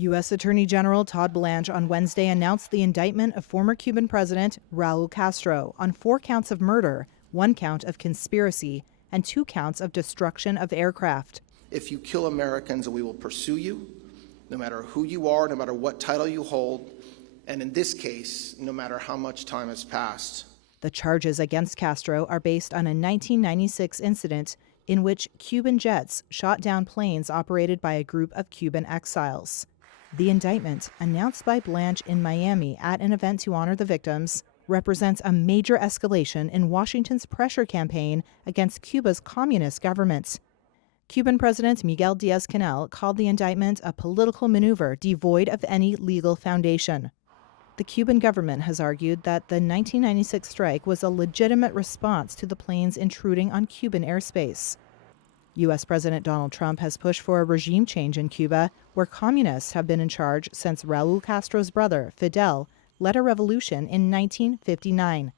U.S. Attorney General Todd Blanche on Wednesday announced the indictment of former Cuban President Raul Castro on 4 counts of murder, 1 count of conspiracy, and 2 counts of destruction of aircraft. If you kill Americans, we will pursue you, no matter who you are, no matter what title you hold, and in this case, no matter how much time has passed. The charges against Castro are based on a 1996 incident in which Cuban jets shot down planes operated by a group of Cuban exiles. The indictment, announced by Blanche in Miami at an event to honor the victims, represents a major escalation in Washington's pressure campaign against Cuba's communist government. Cuban President Miguel Diaz-Canel called the indictment a political maneuver devoid of any legal foundation. The Cuban government has argued that the 1996 strike was a legitimate response to the planes intruding on Cuban airspace. U.S. President Donald Trump has pushed for a regime change in Cuba, where communists have been in charge since Raul Castro's brother, Fidel, led a revolution in 1959.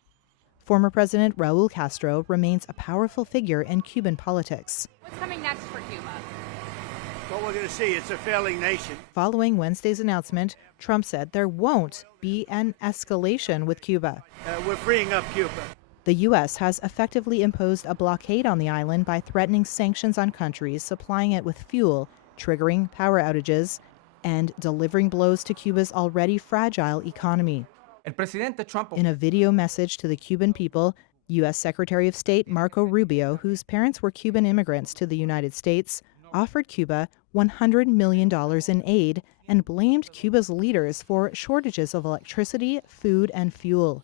Former President Raul Castro remains a powerful figure in Cuban politics. What's coming next for Cuba? What we're going to see, it's a failing nation. Following Wednesday's announcement, Trump said there won't be an escalation with Cuba. We're freeing up Cuba. The U.S. has effectively imposed a blockade on the island by threatening sanctions on countries supplying it with fuel, triggering power outages, and delivering blows to Cuba's already fragile economy. In a video message to the Cuban people, U.S. Secretary of State Marco Rubio, whose parents were Cuban immigrants to the United States, offered Cuba $100 million in aid and blamed Cuba's leaders for shortages of electricity, food, and fuel.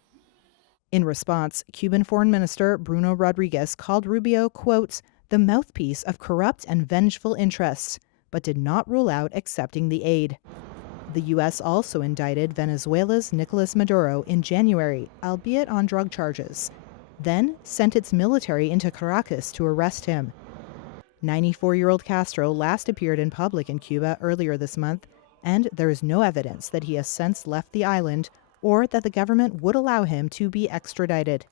In response, Cuban Foreign Minister Bruno Rodriguez called Rubio, quote, the mouthpiece of corrupt and vengeful interests, but did not rule out accepting the aid. The U.S. also indicted Venezuela's Nicolas Maduro in January, albeit on drug charges, then sent its military into Caracas to arrest him. 94-year-old Castro last appeared in public in Cuba earlier this month, and there is no evidence that he has since left the island or that the government would allow him to be extradited.